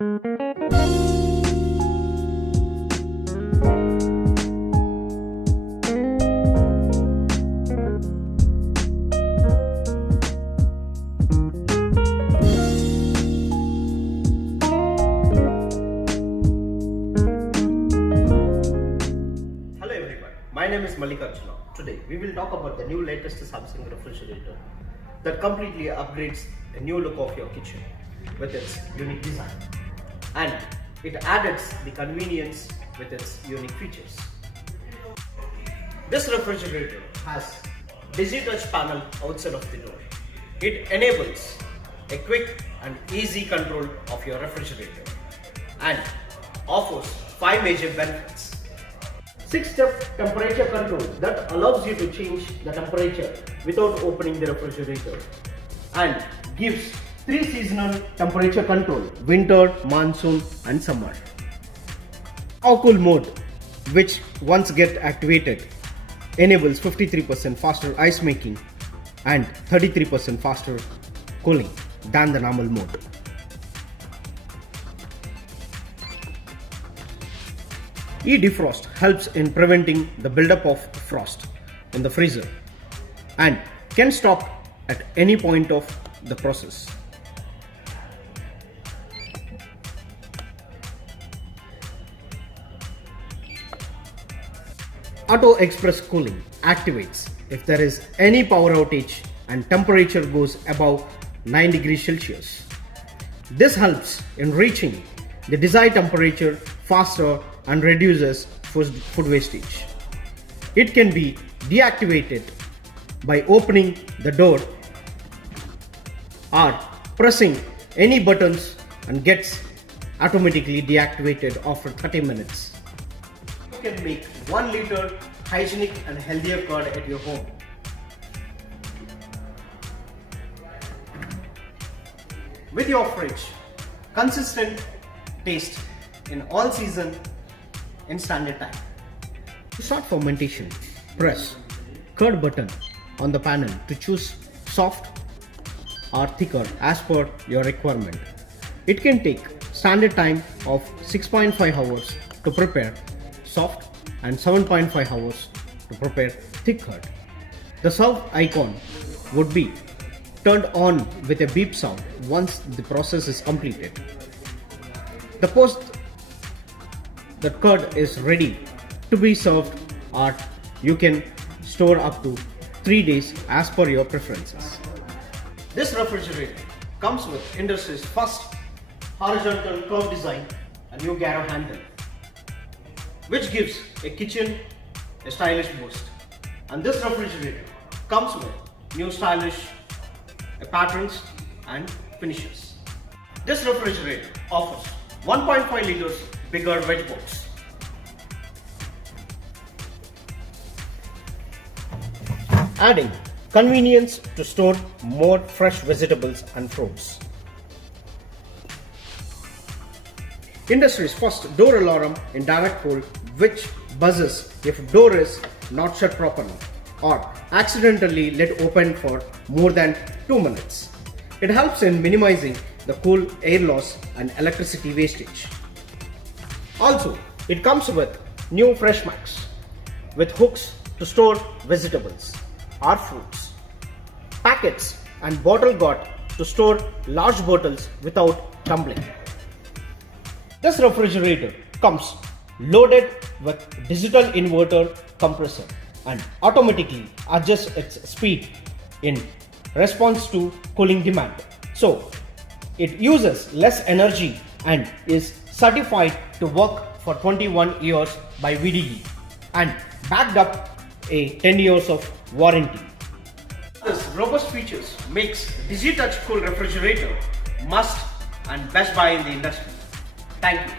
My name is Mallikarjuna. Today we will talk about the new latest Samsung refrigerator that completely upgrades a new look of your kitchen with its unique design, and it adds the convenience with its unique features. This refrigerator has Digi-Touch panel outside of the door. It enables a quick and easy control of your refrigerator and offers 5 major benefits. 6-step temperature control that allows you to change the temperature without opening the refrigerator, and gives 3 seasonal temperature control: winter, monsoon and summer. Cool mode, which once get activated, enables 53% faster ice making and 33% faster cooling than the normal mode. E-defrost helps in preventing the buildup of frost in the freezer and can stop at any point of the process. Auto Express Cooling activates if there is any power outage and temperature goes above 9 degrees Celsius. This helps in reaching the desired temperature faster and reduces food wastage. It can be deactivated by opening the door or pressing any buttons and gets automatically deactivated after 30 minutes. You can make 1 liter hygienic and healthier curd at your home. With your fridge, consistent taste in all season in standard time. To start fermentation, press curd button on the panel to choose soft or thicker as per your requirement. It can take standard time of 6.5 hours to prepare soft and 7.5 hours to prepare thick curd. The serve icon would be turned on with a beep sound once the process is completed. The post the curd is ready to be served, or you can store up to 3 days as per your preferences. This refrigerator comes with industry's first horizontal curve design, a new garrow handle, which gives a kitchen a stylish boost. And this refrigerator comes with new stylish patterns and finishes. This refrigerator offers 1.5 liters bigger veg box. Adding convenience to store more fresh vegetables and fruits. Industry's first door alarm in direct cool, which buzzes if door is not shut properly or accidentally let open for more than 2 minutes. It helps in minimizing the cool air loss and electricity wastage. Also, it comes with new fresh max with hooks to store vegetables or fruits, packets and bottle gourd to store large bottles without tumbling. This refrigerator comes loaded with digital inverter compressor and automatically adjusts its speed in response to cooling demand. So it uses less energy and is certified to work for 21 years by VDE and backed up a 10 years of warranty. This robust features makes Digi-Touch Cool refrigerator must and best buy in the industry. Thank you.